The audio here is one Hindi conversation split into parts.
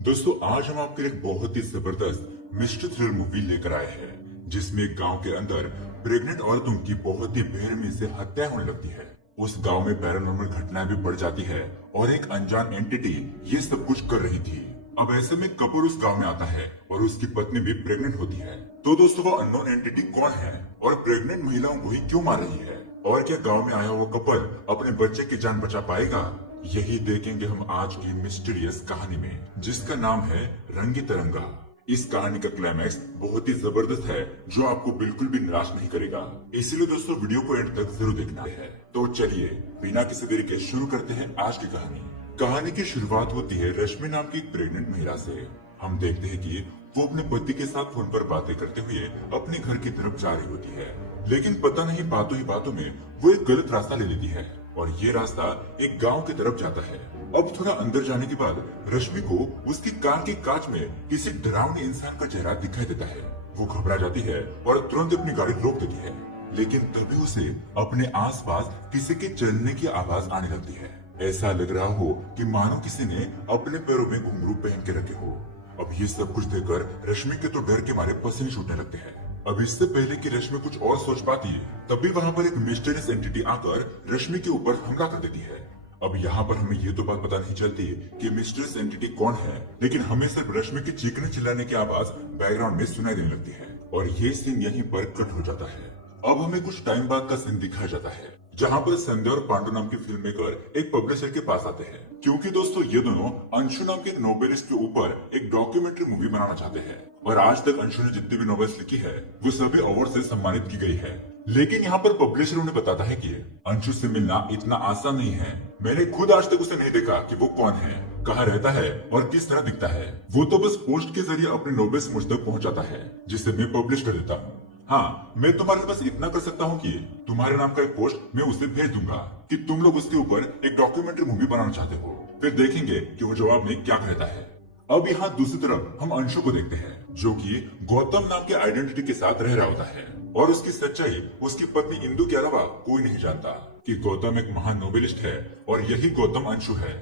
दोस्तों आज हम आपके लिए एक बहुत ही जबरदस्त मिस्ट्री थ्रिलर मूवी लेकर आए हैं जिसमें एक गांव के अंदर प्रेग्नेंट औरतों की बहुत ही बेरहमी से हत्या होने लगती है। उस गांव में पैरानॉर्मल घटनाएं भी बढ़ जाती है और एक अनजान एंटिटी ये सब कुछ कर रही थी। अब ऐसे में कपूर उस गांव में आता है और उसकी पत्नी भी प्रेग्नेंट होती है। तो दोस्तों वो अननोन एंटिटी कौन है और प्रेग्नेंट महिलाओं को ही क्यों मार रही है और क्या गांव में आया हुआ कपल अपने बच्चे की जान बचा पाएगा, यही देखेंगे हम आज की मिस्टीरियस कहानी में जिसका नाम है रंगी तिरंगा। इस कहानी का क्लाइमैक्स बहुत ही जबरदस्त है जो आपको बिल्कुल भी निराश नहीं करेगा, इसलिए दोस्तों वीडियो को एंड तक जरूर देखना है। तो चलिए बिना किसी देरी के शुरू करते हैं आज की कहानी। कहानी की शुरुआत होती है रश्मि नाम की एक प्रेग्नेंट महिला से। हम देखते हैं कि वो अपने पति के साथ फोन पर बातें करते हुए अपने घर की तरफ जा रही होती है, लेकिन पता नहीं बातों ही बातों में वो एक गलत रास्ता ले लेती है और ये रास्ता एक गांव की तरफ जाता है। अब थोड़ा अंदर जाने के बाद रश्मि को उसकी कार के कांच में किसी डरावने इंसान का चेहरा दिखाई देता है। वो घबरा जाती है और तुरंत अपनी गाड़ी रोक देती है, लेकिन तभी उसे अपने आसपास किसी के चलने की आवाज आने लगती है। ऐसा लग रहा हो कि मानो किसी ने अपने पैरों में घुंघरू पहन के रखे हो। अब ये सब कुछ देखकर रश्मि के तो डर के मारे पसीने छूटने लगते हैं। अब इससे पहले कि रश्मि कुछ और सोच पाती तभी वहाँ पर एक मिस्टीरियस एंटिटी आकर रश्मि के ऊपर हमला कर देती है। अब यहाँ पर हमें ये तो बात पता नहीं चलती कि मिस्टीरियस एंटिटी कौन है, लेकिन हमें सिर्फ रश्मि की चीखने चिल्लाने की आवाज बैकग्राउंड में सुनाई देने लगती है और ये सीन यहीं पर कट हो जाता है। अब हमें कुछ टाइम बाद का सीन दिखाया जाता है जहाँ पर संजय और पांडु नाम के फिल्म मेकर एक पब्लिशर के पास आते हैं, क्योंकि दोस्तों ये दोनों अंशु नाम के एक नोवेलिस्ट के ऊपर एक डॉक्यूमेंट्री मूवी बनाना चाहते हैं और आज तक अंशु ने जितनी भी नॉवेल्स लिखी है वो सभी अवार्ड से सम्मानित की गई है। लेकिन यहाँ पर पब्लिशर उन्हें बताता है कि अंशु से मिलना इतना आसान नहीं है। मैंने खुद आज तक उसे नहीं देखा कि वो कौन है, कहाँ रहता है और किस तरह दिखता है। वो तो बस पोस्ट के जरिए अपने नॉवेल्स मुझ तक पहुँचाता है जिसे मैं पब्लिश कर देता हूँ। हाँ, मैं तुम्हारे लिए बस इतना कर सकता हूँ कि तुम्हारे नाम का एक पोस्ट मैं उसे भेज दूंगा कि तुम लोग उसके ऊपर एक डॉक्यूमेंट्री मूवी बनाना चाहते हो, फिर देखेंगे कि वो जवाब में क्या कहता है। अब यहाँ दूसरी तरफ हम अंशु को देखते हैं जो कि गौतम नाम के आइडेंटिटी के साथ रह रहा होता है और उसकी सच्चाई उसकी पत्नी इंदु के अलावा कोई नहीं जानता कि गौतम एक महान नोवेलिस्ट है और यही गौतम अंशु है।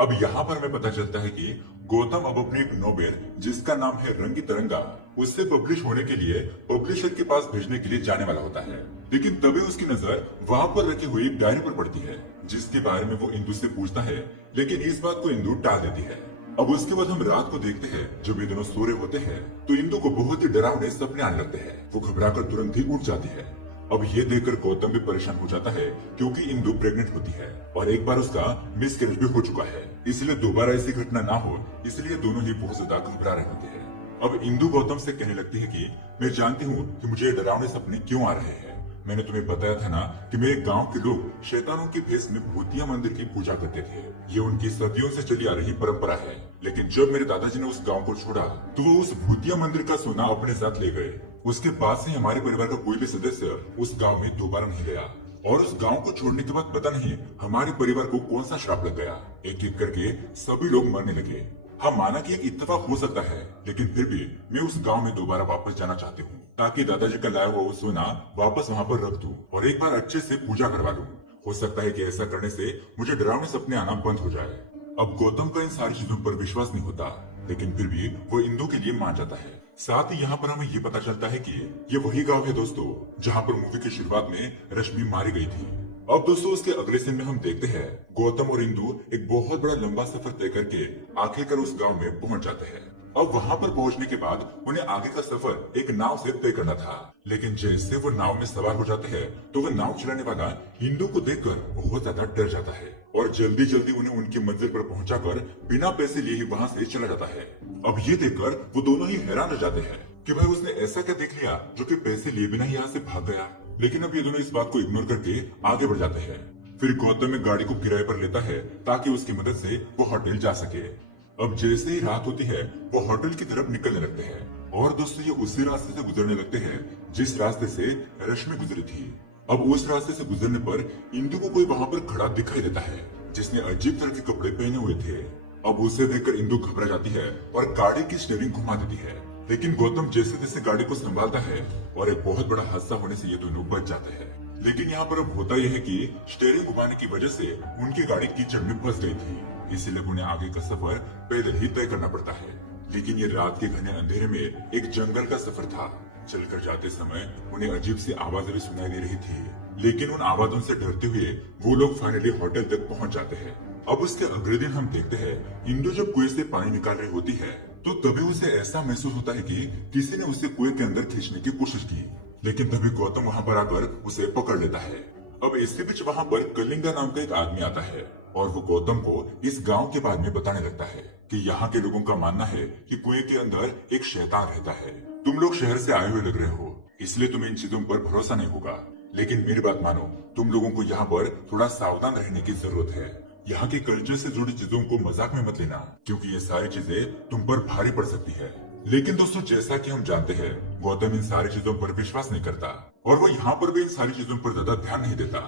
अब यहाँ पर हमें पता चलता है कि गौतम अब अपनी एक नोवेल जिसका नाम है रंगी तिरंगा उससे पब्लिश होने के लिए पब्लिशर के पास भेजने के लिए जाने वाला होता है, लेकिन तभी उसकी नजर वहाँ पर रखी हुई डायरी पर पड़ती है जिसके बारे में वो इंदु से पूछता है, लेकिन इस बात को इंदु टाल देती है। अब उसके बाद हम रात को देखते हैं जब ये दोनों सो रहे होते हैं तो इंदु को बहुत ही डरावने सपने आने लगते हैं। वो घबराकर तुरंत ही उठ जाती है। अब ये देखकर गौतम भी परेशान हो जाता है क्योंकि इंदु प्रेग्नेंट होती है और एक बार उसका मिसकैरेज भी हो चुका है, इसलिए दोबारा ऐसी घटना ना हो इसलिए दोनों ही बहुत ज्यादा घबरा रहे होते हैं। अब इंदु गौतम से कहने लगती है कि मैं जानती हूँ कि मुझे डरावने सपने क्यों आ रहे हैं। मैंने तुम्हें बताया था ना कि मेरे गांव के लोग शैतानों के भेष में भूतिया मंदिर की पूजा करते थे। ये उनकी सदियों से चली आ रही परंपरा है, लेकिन जब मेरे दादाजी ने उस गांव को छोड़ा तो वो उस भूतिया मंदिर का सोना अपने साथ ले गए। उसके बाद से हमारे परिवार का कोई भी सदस्य उस गांव में दोबारा नहीं गया और उस गांव को छोड़ने के बाद पता नहीं हमारे परिवार को कौन सा श्राप लग गया। एक एक करके सभी लोग मरने लगे। हाँ, माना कि एक इत्तेफाक हो सकता है, लेकिन फिर भी मैं उस गांव में दोबारा वापस जाना चाहती हूँ ताकि दादाजी का लाया हुआ वो सोना वापस वहाँ पर रख दूं और एक बार अच्छे से पूजा करवा लूं। हो सकता है कि ऐसा करने से मुझे डरावने सपने आना बंद हो जाए। अब गौतम का इन सारी चीजों पर विश्वास नहीं होता, लेकिन फिर भी वो इंदु के लिए मान जाता है। साथ ही यहाँ पर हमें ये पता चलता है कि ये वही गांव है दोस्तों जहाँ पर मूवी की शुरुआत में रश्मि मारी गई थी। अब दोस्तों उसके अगले सीन में हम देखते हैं गौतम और इंदु एक बहुत बड़ा लंबा सफर तय करके आखिरकार उस गांव में पहुंच जाते हैं। अब वहां पर पहुंचने के बाद उन्हें आगे का सफर एक नाव से तय करना था, लेकिन जैसे वो नाव में सवार हो जाते हैं तो वो नाव चलाने वाला इंदु को देखकर बहुत ज्यादा डर जाता है और जल्दी जल्दी उन्हें उनकी मंजिल पर पहुंचाकर बिना पैसे लिए ही वहां से चला जाता है। अब ये देखकर वो दोनों ही हैरान रह जाते हैं कि भाई उसने ऐसा क्या देख लिया जो कि पैसे लिए बिना यहाँ से भाग गया। लेकिन अब ये दोनों इस बात को इग्नोर करके आगे बढ़ जाते हैं। फिर गौतम एक गाड़ी को किराए पर लेता है ताकि उसकी मदद से वो होटल जा सके। अब जैसे ही रात होती है वो होटल की तरफ निकलने लगते हैं और दोस्तों ये उसी रास्ते से गुजरने लगते हैं जिस रास्ते से रश्मि गुजरी थी। अब उस रास्ते से गुजरने पर इंदु को कोई वहाँ पर खड़ा दिखाई देता है जिसने अजीब तरह के कपड़े पहने हुए थे। अब उसे देखकर इंदु घबरा जाती है और गाड़ी की स्टीयरिंग घुमा देती है, लेकिन गौतम जैसे जैसे गाड़ी को संभालता है और एक बहुत बड़ा हादसा होने से ये दोनों बच जाते हैं। लेकिन यहाँ पर अब होता यह है कि स्टीयरिंग घुमाने की वजह से उनकी गाड़ी कीचड़ में फंस गई थी इसीलिए उन्हें आगे का सफर पैदल ही तय करना पड़ता है। लेकिन ये रात के घने अंधेरे में एक जंगल का सफर था। चलकर जाते समय उन्हें अजीब सी आवाजें भी सुनाई दे रही थी, लेकिन उन आवाजों से डरते हुए वो लोग फाइनली होटल तक पहुंच जाते हैं। अब उसके अगले दिन हम देखते हैं इंदु जब कुएं से पानी निकाल रही होती है तो तभी उसे ऐसा महसूस होता है कि किसी ने उसे कुएं के अंदर खींचने की कोशिश की, लेकिन तभी गौतम वहां पर आकर उसे पकड़ लेता है। अब इसके बीच वहां पर कलिंगा नाम का एक आदमी आता है और वो गौतम को इस गांव के बारे में बताने लगता है कि यहाँ के लोगों का मानना है कि कुएं के अंदर एक शैतान रहता है। तुम लोग शहर से आए हुए लग रहे हो, इसलिए तुम्हें इन चीजों पर भरोसा नहीं होगा, लेकिन मेरी बात मानो, तुम लोगों को यहाँ पर थोड़ा सावधान रहने की जरूरत है। यहाँ के कल्चर से जुड़ी चीजों को मजाक में मत लेना, क्योंकि ये सारी चीजें तुम पर भारी पड़ सकती है। लेकिन दोस्तों, जैसा कि हम जानते हैं, गौतम इन सारी चीजों पर विश्वास नहीं करता और वो यहाँ पर भी इन सारी चीजों पर ज्यादा ध्यान नहीं देता।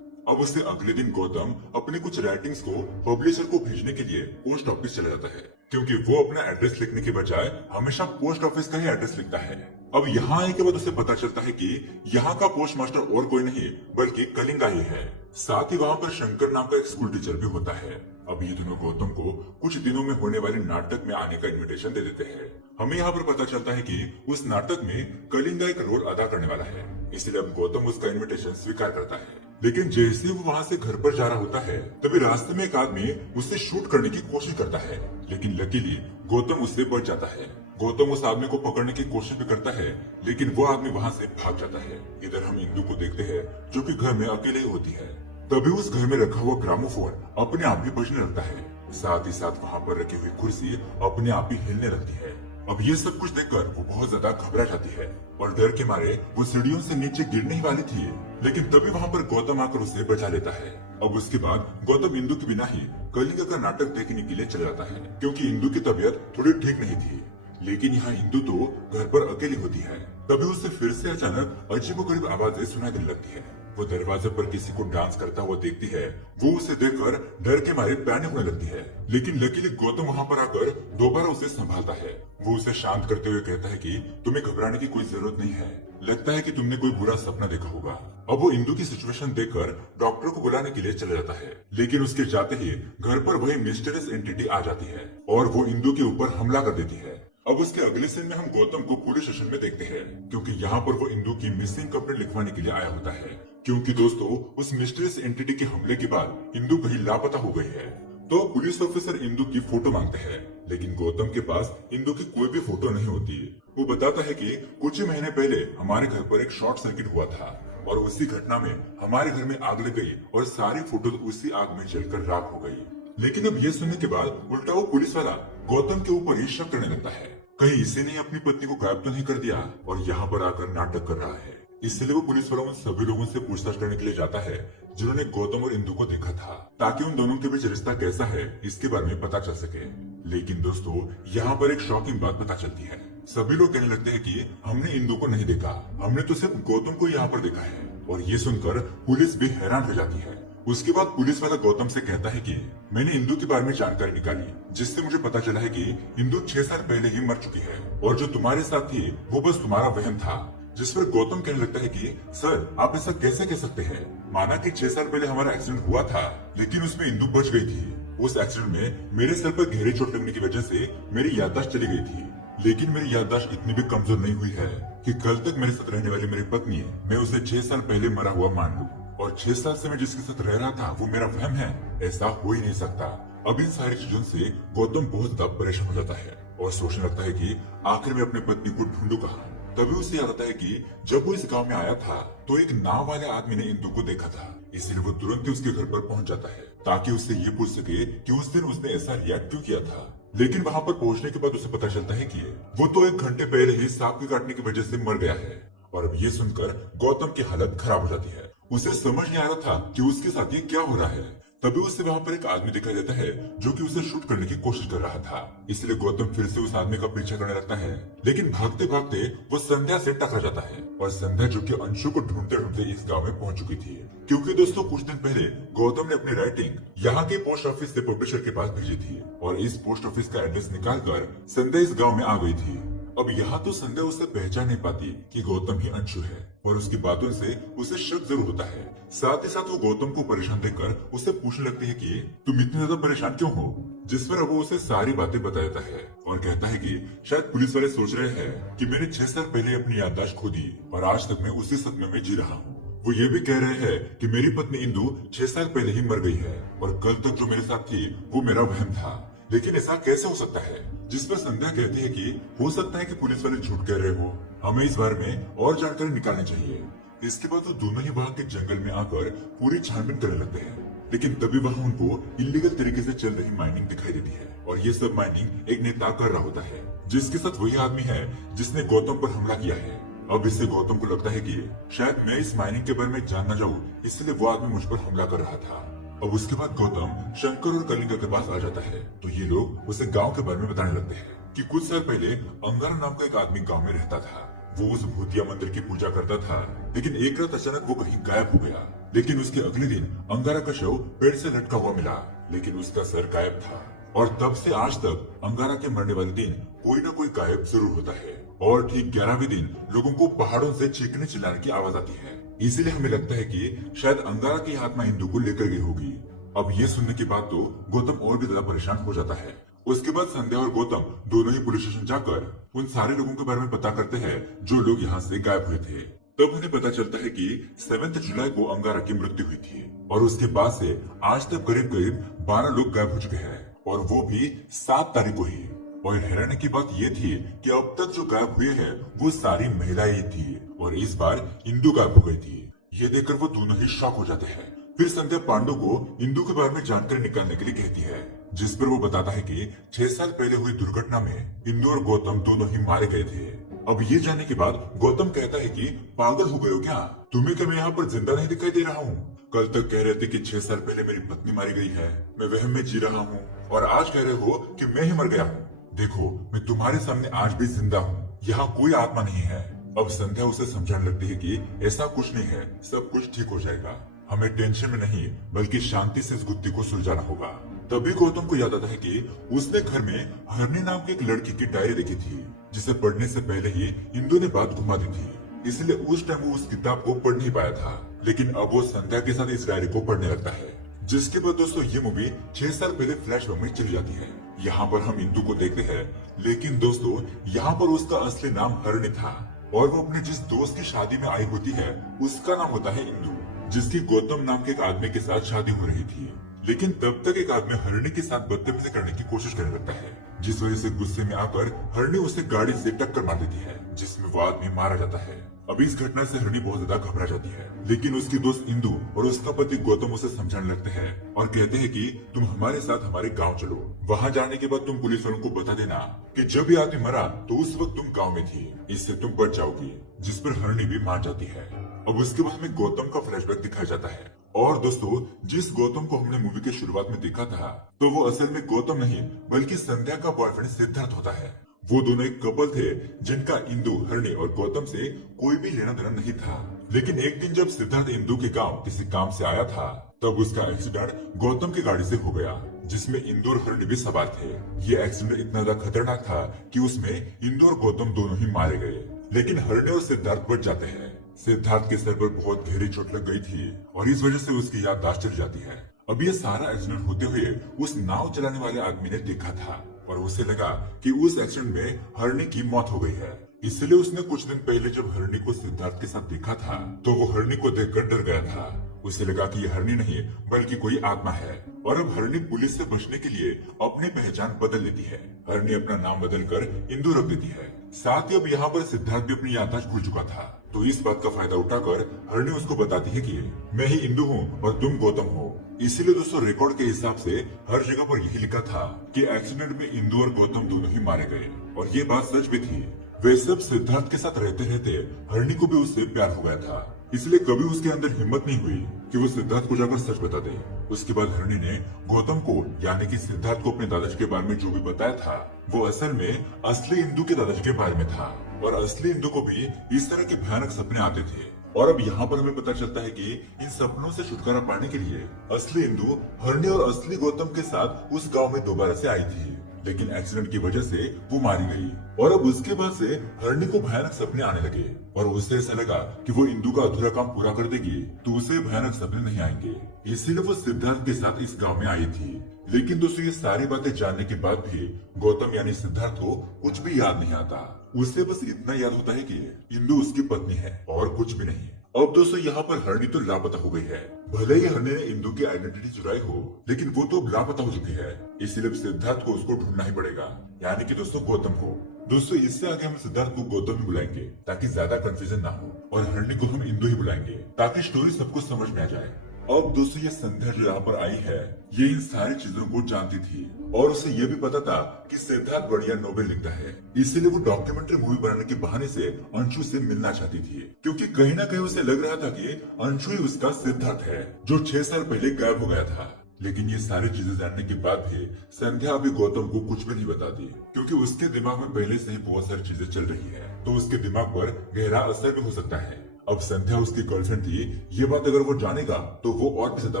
अब उससे अगले दिन गौतम अपने कुछ राइटिंग्स को पब्लिशर को भेजने के लिए पोस्ट ऑफिस चला जाता है, क्योंकि वो अपना एड्रेस लिखने के बजाय हमेशा पोस्ट ऑफिस का ही एड्रेस लिखता है। अब यहाँ आने के बाद उसे पता चलता है कि यहाँ का पोस्ट मास्टर और कोई नहीं बल्कि कलिंगा ही है। साथ ही वहाँ पर शंकर नाम का एक स्कूल टीचर भी होता है। अब ये दोनों गौतम को कुछ दिनों में होने वाले नाटक में आने का इनविटेशन दे देते हैं। हमें यहाँ पर पता चलता है कि उस नाटक में कलिंगा एक रोल अदा करने वाला है, इसलिए अब गौतम उसका इनविटेशन स्वीकार करता है। लेकिन जैसे वो वहाँ से घर पर जा रहा होता है तभी रास्ते में एक आदमी उससे शूट करने की कोशिश करता है, लेकिन लकीली गौतम उससे बच जाता है। गौतम उस आदमी को पकड़ने की कोशिश भी करता है, लेकिन वो आदमी वहाँ से भाग जाता है। इधर हम इंदु को देखते हैं जो कि घर में अकेले ही होती है। तभी उस घर में रखा हुआ ग्रामोफोन अपने आप ही बजने लगता है, साथ ही साथ वहाँ पर रखी हुई कुर्सी अपने आप ही हिलने लगती है। अब ये सब कुछ देखकर वो बहुत ज्यादा घबरा जाती है और डर के मारे वो सीढ़ियों से नीचे गिरने ही वाली थी, लेकिन तभी वहाँ पर गौतम आकर उसे बचा लेता है। अब उसके बाद गौतम इंदु के बिना ही कलिंगा का नाटक देखने के लिए चला जाता है, क्योंकि इंदु की तबीयत थोड़ी ठीक नहीं थी। लेकिन यहाँ इंदु तो घर पर अकेली होती है। तभी उसे फिर से अचानक अजीबोगरीब आवाजें सुनाई देने लगती है। वो दरवाजे पर किसी को डांस करता हुआ देखती है। वो उसे देखकर डर के मारे पैनिक होने लगती है, लेकिन लकीली गौतम वहाँ पर आकर दोबारा उसे संभालता है। वो उसे शांत करते हुए कहता है कि तुम्हें घबराने की कोई जरूरत नहीं है, लगता है कि तुमने कोई बुरा सपना देखा होगा। अब वो इंदु की सिचुएशन देखकर डॉक्टर को बुलाने के लिए चला जाता है, लेकिन उसके जाते ही घर पर वही मिस्टीरियस एंटिटी आ जाती है और वो इंदु के ऊपर हमला कर देती है। अब उसके अगले सीन में हम गौतम को पुलिस स्टेशन में देखते हैं, क्योंकि यहाँ पर वो इंदु की मिसिंग कंप्लेंट लिखवाने के लिए आया होता है। क्योंकि दोस्तों, उस मिस्टीरियस एंटिटी के हमले के बाद इंदु कहीं लापता हो गई है। तो पुलिस ऑफिसर इंदु की फोटो मांगते हैं, लेकिन गौतम के पास इंदु की कोई भी फोटो नहीं होती। वो बताता है कि कुछ ही महीने पहले हमारे घर पर एक शॉर्ट सर्किट हुआ था और उसी घटना में हमारे घर में आग लग गई और सारी फोटो उसी आग में जलकर राख हो गई। लेकिन अब ये सुनने के बाद उल्टा वो पुलिस वाला गौतम के ऊपर ही शक करने लगता है, कहीं इसी ने अपनी पत्नी को गायब तो नहीं कर दिया और यहाँ पर आकर नाटक कर रहा है। इसलिए वो पुलिस वाला उन सभी लोगों से पूछताछ करने के लिए जाता है जिन्होंने गौतम और इंदु को देखा था, ताकि उन दोनों के बीच रिश्ता कैसा है इसके बारे में पता चल सके। लेकिन दोस्तों, यहाँ पर एक शॉकिंग बात पता चलती है। सभी लोग कहने लगते हैं कि हमने इंदु को नहीं देखा, हमने तो सिर्फ गौतम को यहाँ पर देखा है। और ये सुनकर पुलिस भी हैरान हो जाती है। उसके बाद पुलिस वाला गौतम से कहता है कि मैंने इंदु के बारे में जानकारी निकाली, जिससे मुझे पता चला है कि इंदु 6 साल पहले ही मर चुकी है और जो तुम्हारे साथ थी वो बस तुम्हारा वहम था। जिस पर गौतम कहने लगता है कि सर, आप ऐसा कैसे कह सकते हैं? माना कि 6 साल पहले हमारा एक्सीडेंट हुआ था, लेकिन उसमें इंदु बच गई थी। उस एक्सीडेंट में मेरे सर पर गहरी चोट लगने की वजह से मेरी याददाश्त चली गई थी, लेकिन मेरी याददाश्त इतनी भी कमजोर नहीं हुई है कि कल तक मेरे साथ रहने वाली मेरी पत्नी, मैं उसे 6 साल पहले मरा हुआ मान लूं और 6 साल से मैं जिसके साथ रह रहा था वो मेरा वहम है। ऐसा हो ही नहीं सकता। अब इन सारी चीजों से गौतम बहुत ज्यादा परेशान हो जाता है और सोचने लगता है कि आखिर मैं अपनी पत्नी को ढूंढूं कहाँ। तभी उसे याद आता है कि जब वो इस गांव में आया था तो एक नाव वाले आदमी ने इंदु को देखा था, इसलिए वो तुरंत ही उसके घर पर पहुंच जाता है ताकि उससे ये पूछ सके कि उस दिन उसने ऐसा रिएक्ट क्यों किया था। लेकिन वहाँ पर पहुँचने के बाद उसे पता चलता है कि वो तो 1 घंटे पहले ही सांप के काटने की वजह से मर गया है। और अब ये सुनकर गौतम की हालत खराब हो जाती है। उसे समझ नहीं आ रहा था कि उसके साथ ये क्या हो रहा है। तभी उससे वहाँ पर एक आदमी दिखाई देता है जो कि उसे शूट करने की कोशिश कर रहा था, इसलिए गौतम फिर से उस आदमी का पीछा करने लगता है। लेकिन भागते भागते वो संध्या से टकरा जाता है और संध्या जो कि अंशु को ढूंढते ढूंढते इस गांव में पहुंच चुकी थी, क्योंकि दोस्तों कुछ दिन पहले गौतम ने अपनी राइटिंग यहाँ के पोस्ट ऑफिस से पब्लिशर के पास भेजी थी और इस पोस्ट ऑफिस का एड्रेस निकालकर संध्या इस गाँव में आ गई थी। अब यहाँ तो संध्या उसे पहचान नहीं पाती कि गौतम ही अंशु है, और उसकी बातों से उसे शक जरूर होता है। साथ ही साथ वो गौतम को परेशान देखकर उसे पूछने लगती है कि तुम इतने ज्यादा परेशान क्यों हो, जिस पर अब वो उसे सारी बातें बता देता है और कहता है कि शायद पुलिस वाले सोच रहे हैं कि मैंने 6 साल पहले अपनी याददाश्त खो दी और आज तक मैं उसी सदमे में जी रहा हूँ। वो ये भी कह रहे हैं कि मेरी पत्नी इंदु 6 साल पहले ही मर गई है और कल तक जो मेरे साथ थी वो मेरा वहम था। लेकिन ऐसा कैसे हो सकता है? जिस पर संध्या कहती है कि हो सकता है कि पुलिस वाले झूठ कह रहे हो, हमें इस बारे में और जानकारी निकालनी चाहिए। इसके बाद वो दोनों ही वहाँ के जंगल में आकर पूरी छानबीन करने लगते हैं, लेकिन तभी वहाँ उनको इलीगल तरीके से चल रही माइनिंग दिखाई देती है और ये सब माइनिंग एक नेता कर रहा होता है, जिसके साथ वही आदमी है जिसने गौतम पर हमला किया है। अब इससे गौतम को लगता है कि शायद मैं इस माइनिंग के बारे में जान न जाऊं, इसलिए वो आदमी मुझ पर हमला कर रहा था। अब उसके बाद गौतम शंकर और कलिंगा के पास आ जाता है तो ये लोग उसे गांव के बारे में बताने लगते हैं कि कुछ साल पहले अंगारा नाम का एक आदमी गांव में रहता था। वो उस भूतिया मंदिर की पूजा करता था, लेकिन एक रात अचानक वो कहीं गायब हो गया। लेकिन उसके अगले दिन अंगारा का शव पेड़ से लटका हुआ मिला, लेकिन उसका सर गायब था। और तब से आज तक अंगारा के मरने वाले दिन कोई न कोई गायब जरूर होता है और ठीक 11वें दिन लोगों को पहाड़ों से चीखने चिल्लाने की आवाज आती है। इसीलिए हमें लगता है कि शायद अंगारा की आत्मा इंदु को लेकर गई होगी। अब ये सुनने के बाद तो गौतम और भी ज्यादा परेशान हो जाता है। उसके बाद संध्या और गौतम दोनों ही पुलिस स्टेशन जाकर उन सारे लोगों के बारे में पता करते हैं जो लोग यहाँ से गायब हुए थे। तब उन्हें पता चलता है कि 7 जुलाई को अंगारा की मृत्यु हुई थी और उसके बाद से आज तक करीब करीब 12 लोग गायब हो चुके हैं और वो भी 7 तारीख को ही। और हैरानी की बात ये थी कि अब तक जो गायब हुए हैं वो सारी महिलाएं ही थी और इस बार इंदु गायब हो गई थी। ये देखकर वो दोनों ही शॉक हो जाते हैं। फिर संध्या पांडु को इंदु के बारे में जानकारी निकालने के लिए कहती है, जिस पर वो बताता है कि 6 साल पहले हुई दुर्घटना में इंदु और गौतम दोनों ही मारे गए थे। अब ये जानने के बाद गौतम कहता है कि पागल हो गए हो क्या, तुम्हें क्या मैं यहाँ पर जिंदा नहीं दिखाई दे रहा हूँ? कल तक कह रहे थे कि 6 साल पहले मेरी पत्नी मारी गई है, मैं वहम में जी रहा हूँ, और आज कह रहे हो कि मैं ही मर गया हूँ। देखो मैं तुम्हारे सामने आज भी जिंदा हूँ, यहाँ कोई आत्मा नहीं है। अब संध्या उसे समझाने लगती है कि ऐसा कुछ नहीं है, सब कुछ ठीक हो जाएगा, हमें टेंशन में नहीं बल्कि शांति से इस गुत्थी को सुलझाना होगा। तभी गौतम को याद आता है कि उसने घर में हरनी नाम की एक लड़की की डायरी देखी थी, जिसे पढ़ने से पहले ही इंदु ने बात घुमा दी थी, इसलिए उस टाइम वो उस किताब को पढ़ नहीं पाया था। लेकिन अब वो संध्या के साथ इस डायरी को पढ़ने लगता है, जिसके बाद दोस्तों ये मूवी 6 साल पहले फ्लैशबैक में चली जाती है। यहाँ पर हम इंदु को देखते हैं, लेकिन दोस्तों यहाँ पर उसका असली नाम हरणी था और वो अपने जिस दोस्त की शादी में आई होती है उसका नाम होता है इंदु, जिसकी गौतम नाम के एक आदमी के साथ शादी हो रही थी। लेकिन तब तक एक आदमी हरणी के साथ बदतमीजी करने की कोशिश करने लगता है, जिस वजह से गुस्से में आकर हरणी उसे गाड़ी से टक्कर मार देती है, जिसमें वो आदमी मारा जाता है। अब इस घटना से हरणी बहुत ज्यादा घबरा जाती है, लेकिन उसकी दोस्त इंदु और उसका पति गौतम उसे समझाने लगते हैं और कहते हैं कि तुम हमारे साथ हमारे गांव चलो, वहां जाने के बाद तुम पुलिस वालों को बता देना कि जब ये आदमी मरा तो उस वक्त तुम गाँव में थी, इससे तुम बच जाओगी। जिस पर हरणी भी मान जाती है। अब उसके बाद हमें गौतम का फ्लैशबैक दिखाया जाता है। और दोस्तों जिस गौतम को हमने मूवी के शुरुआत में देखा था, तो वो असल में गौतम नहीं बल्कि संध्या का बॉयफ्रेंड सिद्धार्थ होता है। वो दोनों एक कपल थे जिनका इंदु, हरणी और गौतम से कोई भी लेना देना नहीं था। लेकिन एक दिन जब सिद्धार्थ इंदु के गांव किसी काम से आया था, तब उसका एक्सीडेंट गौतम की गाड़ी से हो गया, जिसमें इंदु और हरणी भी सवार थे। ये एक्सीडेंट इतना ज्यादा खतरनाक था कि उसमें इंदु और गौतम दोनों ही मारे गए, लेकिन हरणी और सिद्धार्थ बच जाते हैं। सिद्धार्थ के सर पर बहुत गहरी चोट लग गई थी और इस वजह से उसकी याददाश्त चली जाती है। अब ये सारा एक्सीडेंट होते हुए उस नाव चलाने वाले आदमी ने देखा था और उसे लगा कि उस एक्सीडेंट में हरणी की मौत हो गई है, इसलिए उसने कुछ दिन पहले जब हरणी को सिद्धार्थ के साथ देखा था, तो वो हरणी को देखकर डर गया था। उसे लगा कि ये हरणी नहीं बल्कि कोई आत्मा है और अब हरणी पुलिस से बचने के लिए अपनी पहचान बदल लेती है। हरणी अपना नाम बदलकर इंदु रख देती है। साथ ही अब यहाँ पर सिद्धार्थ भी अपनी याददाश्त भूल चुका था, तो इस बात का फायदा उठाकर हरणी उसको बताती है कि मैं ही इंदु हूँ और तुम गौतम हो। इसीलिए दोस्तों रिकॉर्ड के हिसाब से हर जगह पर यही लिखा था कि एक्सीडेंट में इंदु और गौतम दोनों ही मारे गए, और ये बात सच भी थी। वे सब सिद्धार्थ के साथ रहते रहते हरणी को भी उससे प्यार हो गया था, इसलिए कभी उसके अंदर हिम्मत नहीं हुई कि वो सिद्धार्थ को जाकर सच बता दे। उसके बाद हरणी ने गौतम को यानी कि सिद्धार्थ को अपने दादाजी के बारे में जो भी बताया था, वो असल में असली इंदु के दादाजी के बारे में था, और असली इंदु को भी इस तरह के भयानक सपने आते थे। और अब यहाँ पर हमें पता चलता है कि इन सपनों से छुटकारा पाने के लिए असली इंदु हरणी और असली गौतम के साथ उस गांव में दोबारा से आई थी। लेकिन एक्सीडेंट की वजह से वो मारी गई। और अब उसके बाद से हरणी को भयानक सपने आने लगे और उसे ऐसा लगा कि वो इंदु का अधूरा काम पूरा कर देगी तो उसे भयानक सपने नहीं आएंगे। इसीलिए वो सिद्धार्थ के साथ इस गाँव में आई थी। लेकिन दोस्तों, ये सारी बातें जानने के बाद भी गौतम यानी सिद्धार्थ को कुछ भी याद नहीं आता। उसे बस इतना याद होता है कि इंदु उसकी पत्नी है और कुछ भी नहीं। अब दोस्तों, यहाँ पर हरणी तो लापता हो गई है। भले ही हरणी ने इंदु की आइडेंटिटी चुराई हो, लेकिन वो तो लापता हो चुकी है। इसीलिए सिद्धार्थ को उसको ढूंढना ही पड़ेगा, यानी कि दोस्तों गौतम को। दोस्तों, इससे आगे हम सिद्धार्थ को गौतम ही बुलाएंगे ताकि ज्यादा कंफ्यूजन ना हो, और हरणी को हम इंदु ही बुलाएंगे ताकि स्टोरी सबको समझ में आ जाए। अब दोस्तों, ये संध्या जो यहाँ पर आई है, ये इन सारी चीजों को जानती थी और उसे ये भी पता था कि सिद्धार्थ बढ़िया नोवेल लिखता है। इसीलिए वो डॉक्यूमेंट्री मूवी बनाने के बहाने से अंशु से मिलना चाहती थी, क्योंकि कहीं ना कहीं उसे लग रहा था कि अंशु ही उसका सिद्धार्थ है जो 6 साल पहले गायब हो गया था। लेकिन ये सारी चीजें जानने के बाद भी संध्या अभी गौतम को कुछ भी नहीं बताती, क्योंकि उसके दिमाग में पहले से ही बहुत सारी चीजें चल रही है, तो उसके दिमाग पर गहरा असर भी हो सकता है। अब संध्या उसकी गर्लफ्रेंड थी, ये बात अगर वो जानेगा तो वो और भी ज्यादा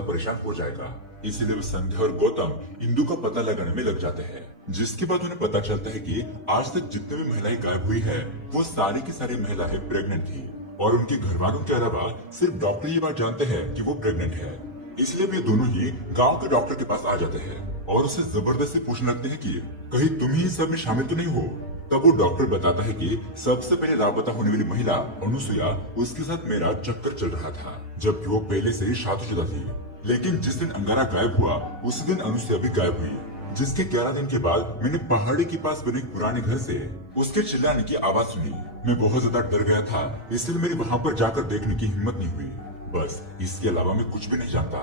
परेशान हो जाएगा। इसीलिए वो संध्या और गौतम इंदु का पता लगाने में लग जाते हैं, जिसके बाद उन्हें पता चलता है कि आज तक जितने भी महिलाएं गायब हुई है, वो सारी की सारी महिलाएं प्रेग्नेंट थी और उनके घर वालों के अलावा सिर्फ डॉक्टर ये बात जानते हैं कि वो प्रेग्नेंट है। इसलिए वे दोनों ही गांव के डॉक्टर के पास आ जाते हैं और उसे जबरदस्ती पूछने लगते हैं कि कहीं तुम ही सब में शामिल तो नहीं हो। तब वो डॉक्टर बताता है कि सबसे पहले लापता होने वाली महिला अनुसुया, उसके साथ मेरा चक्कर चल रहा था, जबकि वो पहले से ही शादीशुदा थी। लेकिन जिस दिन अंगारा गायब हुआ, उसी दिन अनुसुया भी गायब हुई, जिसके 11 दिन के बाद मैंने पहाड़ी के पास बने एक पुराने घर से उसके चिल्लाने की आवाज सुनी। मैं बहुत ज्यादा डर गया था, इसलिए मेरी वहाँ पर जाकर देखने की हिम्मत नहीं हुई। बस इसके अलावा मैं कुछ भी नहीं जानता।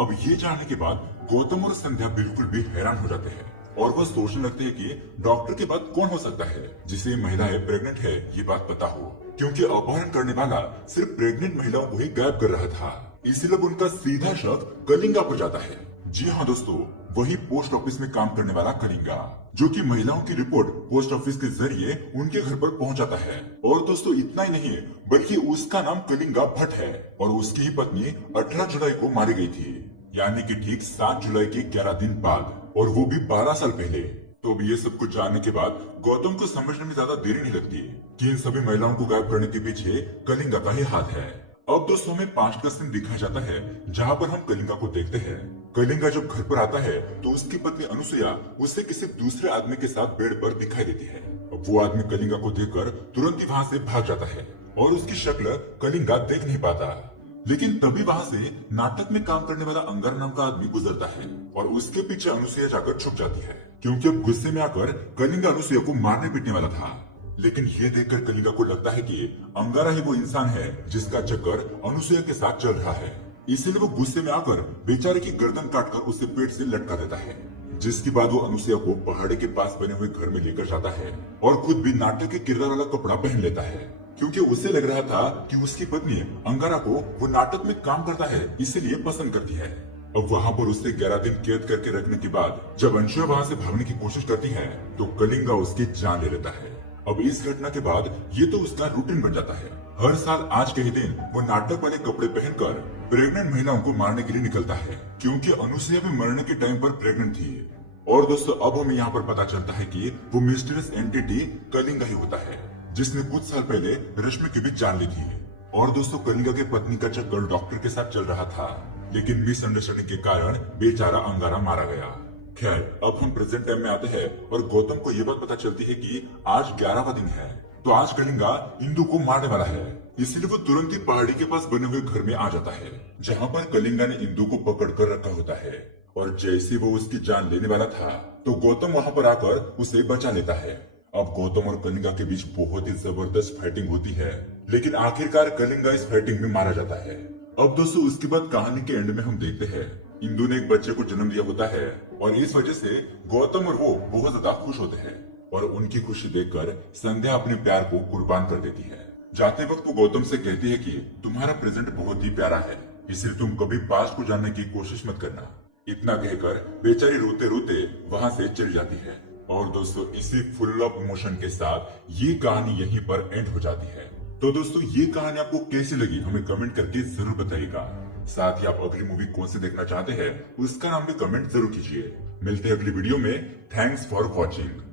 अब ये जानने के बाद गौतम और संध्या बिल्कुल भी हैरान हो जाते हैं और वह सोचने लगते हैं कि डॉक्टर के बाद कौन हो सकता है जिसे महिलाएं प्रेग्नेंट है ये बात पता हो, क्योंकि अपहरण करने वाला सिर्फ प्रेग्नेंट महिलाओं को ही गायब कर रहा था। इसलिए उनका सीधा शक कलिंगा पर जाता है। जी हाँ दोस्तों, वही पोस्ट ऑफिस में काम करने वाला कलिंगा, जो कि महिलाओं की रिपोर्ट पोस्ट ऑफिस के जरिए उनके घर पर पहुंचाता है। और दोस्तों, इतना ही नहीं, बल्कि उसका नाम कलिंगा भट्ट है और उसकी ही पत्नी 18 जुलाई को मारी गई थी, यानी कि ठीक 7 जुलाई के 11 दिन बाद, और वो भी 12 साल पहले। तो अब ये सब कुछ जानने के बाद गौतम को समझने में ज्यादा देरी नहीं लगती कि इन सभी महिलाओं को गायब करने के पीछे कलिंगा का ही हाथ है। अब दोस्तों, हमें 5 का सीन दिखाया जाता है, जहाँ पर हम कलिंगा को देखते हैं। कलिंगा जब घर पर आता है तो उसकी पत्नी अनुसुया उसे किसी दूसरे आदमी के साथ बेड पर दिखाई देती है। अब वो आदमी कलिंगा को देखकर तुरंत ही वहाँ से भाग जाता है और उसकी शक्ल कलिंगा देख नहीं पाता। लेकिन तभी वहाँ से नाटक में काम करने वाला अंगार नाम का आदमी गुजरता है और उसके पीछे अनुसुया जाकर छुप जाती है, क्योंकि अब गुस्से में आकर कलिंगा अनुसुया को मारने पीटने वाला था। लेकिन ये देखकर कलिंगा को लगता है कि अंगारा ही वो इंसान है जिसका चक्कर अनुसुया के साथ चल रहा है। इसीलिए वो गुस्से में आकर बेचारे की गर्दन काटकर उसे पेट से लटका देता है, जिसके बाद वो अनुसुया को पहाड़ी के पास बने हुए घर में लेकर जाता है और खुद भी नाटक के किरदार वाला कपड़ा पहन लेता है, क्योंकि उसे लग रहा था कि उसकी पत्नी अंगारा को वो नाटक में काम करता है, इसीलिए पसंद करती है। अब वहाँ पर उसे 11 दिन कैद करके रखने के बाद जब अंशुया वहाँ से भागने की कोशिश करती है तो कलिंगा उसकी जान ले लेता है। अब इस घटना के बाद ये तो उसका रूटीन बन जाता है। हर साल आज के ही दिन वो नाटक वाले कपड़े पहनकर प्रेग्नेंट महिलाओं को मारने के लिए निकलता है, क्योंकि अनुसुया भी मरने के टाइम पर प्रेग्नेंट थी। और दोस्तों, अब हमें यहाँ पर पता चलता है कि वो मिस्टीरियस एंटिटी कलिंगा ही होता है, जिसने कुछ साल पहले रश्मि की भी जान ली थी। और दोस्तों, कलिंगा के पत्नी का चक्कर डॉक्टर के साथ चल रहा था, लेकिन मिसअंडरस्टैंडिंग के कारण बेचारा अंगारा मारा गया। खैर, अब हम प्रेजेंट टाइम में आते हैं और गौतम को ये बात पता चलती है कि आज 11वां दिन है, तो आज कलिंगा इंदु को मारने वाला है। इसलिए वो तुरंत ही पहाड़ी के पास बने हुए घर में आ जाता है, जहाँ पर कलिंगा ने इंदु को पकड़ कर रखा होता है। और जैसे वो उसकी जान लेने वाला था तो गौतम वहाँ पर आकर उसे बचा लेता है। अब गौतम और कलिंगा के बीच बहुत ही जबरदस्त फाइटिंग होती है, लेकिन आखिरकार कलिंगा इस फाइटिंग में मारा जाता है। अब दोस्तों, उसके बाद कहानी के एंड में हम देखते हैं इंदु ने एक बच्चे को जन्म दिया होता है और इस वजह से गौतम और वो बहुत ज्यादा खुश होते हैं और उनकी खुशी देखकर संध्या अपने प्यार को कुर्बान कर देती है। जाते वक्त वो गौतम से कहती है कि तुम्हारा प्रेजेंट बहुत ही प्यारा है, इसलिए तुम कभी पास्ट को जानने की कोशिश मत करना। इतना कहकर बेचारी रोते रोते वहाँ से चली जाती है। और दोस्तों, इसी फुल ऑफ इमोशन के साथ ये कहानी यहीं पर एंड हो जाती है। तो दोस्तों, ये कहानी आपको कैसी लगी हमें कमेंट करके जरूर बताइएगा। साथ ही आप अगली मूवी कौन सी देखना चाहते हैं उसका नाम भी कमेंट जरूर कीजिए। मिलते हैं अगली वीडियो में। Thanks for watching.